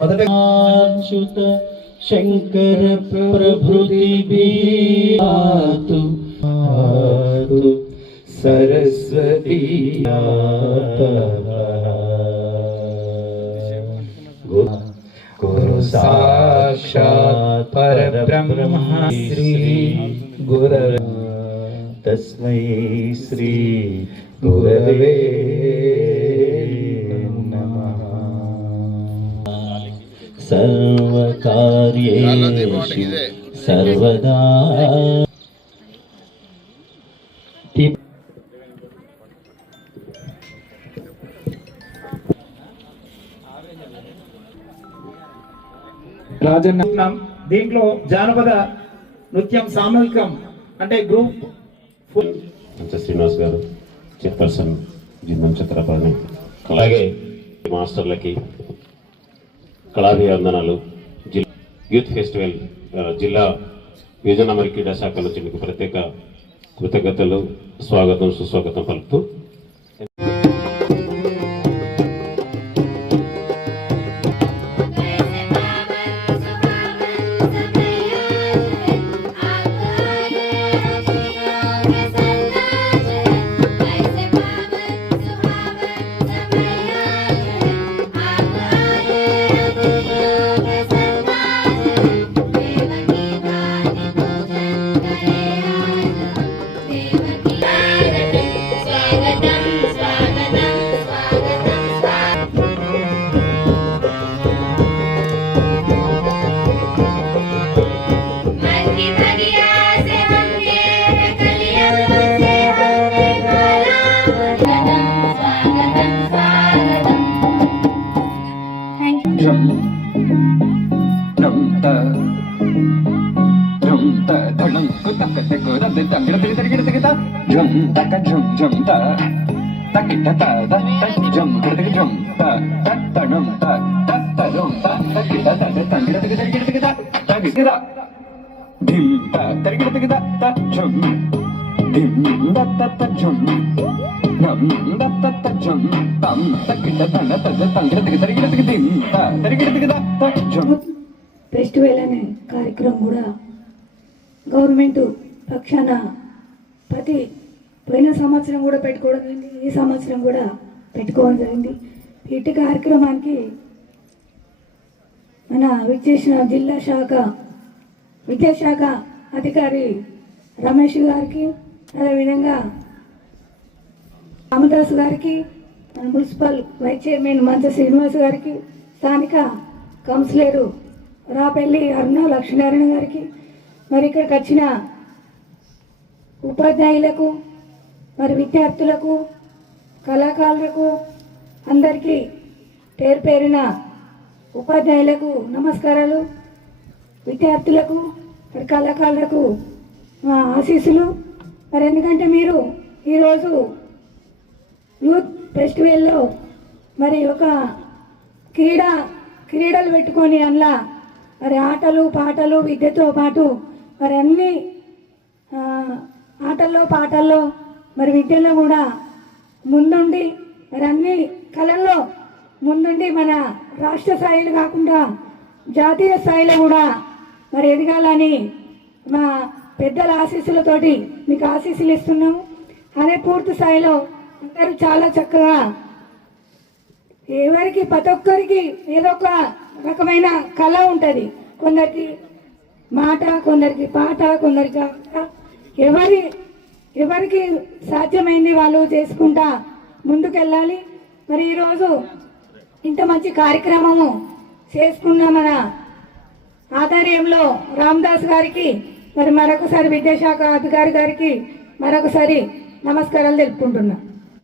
अच्युत शंकर प्रभृति सरस्वती गुरु साक्षात् परब्रह्म श्री गुरवे तस्मै श्री गुरवे नमः। सर्वकार्येषु सर्वदा రాజన్న దీంట్లో జానపద నృత్యం సామూహికం అంటే గ్రూప్ శ్రీనివాస్ గారు చైర్పర్సన్ జిందం చిత్రపణి, అలాగే మాస్టర్లకి కళాభివందనాలు. యూత్ ఫెస్టివల్ జిల్లా యువజన మరియు క్రీడా శాఖ నుంచి మీకు ప్రత్యేక కృతజ్ఞతలు, స్వాగతం సుస్వాగతం పలుకుతూ ఫెస్టివల్ అనే కార్యక్రమం కూడా గవర్నమెంట్ పక్షాన పోయిన సంవత్సరం కూడా పెట్టుకోవడం జరిగింది, ఈ సంవత్సరం కూడా పెట్టుకోవడం జరిగింది. ఇటు కార్యక్రమానికి మన విచ్చేసిన జిల్లా విద్యాశాఖ అధికారి రమేష్ గారికి, అదేవిధంగా రామదాస్ గారికి, మున్సిపల్ వైస్ చైర్మన్ మంచ శ్రీనివాస్ గారికి, స్థానిక కౌన్సిలరు రాపల్లి అరుణ లక్ష్మీనారాయణ గారికి, మరి ఇక్కడికి వచ్చిన ఉపాధ్యాయులకు, మరి విద్యార్థులకు, కళాకారులకు అందరికీ పేరు పేరున ఉపాధ్యాయులకు నమస్కారాలు, విద్యార్థులకు, మరి కళాకారులకు మా ఆశీస్సులు. మరి ఎందుకంటే మీరు ఈరోజు యూత్ ఫెస్టివల్లో మరి ఒక క్రీడలు పెట్టుకొని అందులో మరి ఆటలు పాటలు విద్యతో పాటు మరి అన్ని ఆటల్లో పాటల్లో మరి విద్యలో కూడా ముందుండి మరి అన్ని కళల్లో ముందుండి మన రాష్ట్ర స్థాయిలో కాకుండా జాతీయ స్థాయిలో కూడా మరి ఎదగాలని మా పెద్దల ఆశీస్సులతోటి మీకు ఆశీస్సులు ఇస్తున్నాము. అదే పూర్తి స్థాయిలో అందరూ చాలా చక్కగా ఎవరికి ప్రతి ఒక్కరికి ఏదో ఒక రకమైన కళ ఉంటుంది. కొందరికి మాట, కొందరికి పాట, కొందరికి ఎవరికి సాధ్యమైంది వాళ్ళు చేసుకుంటా ముందుకెళ్ళాలి. మరి ఈరోజు ఇంత మంచి కార్యక్రమము చేసుకున్న మన ఆధ్వర్యంలో రామదాస్ గారికి మరి మరొకసారి విద్యాశాఖ అధికారి గారికి మరొకసారి నమస్కారాలు తెలుపుకుంటున్నా.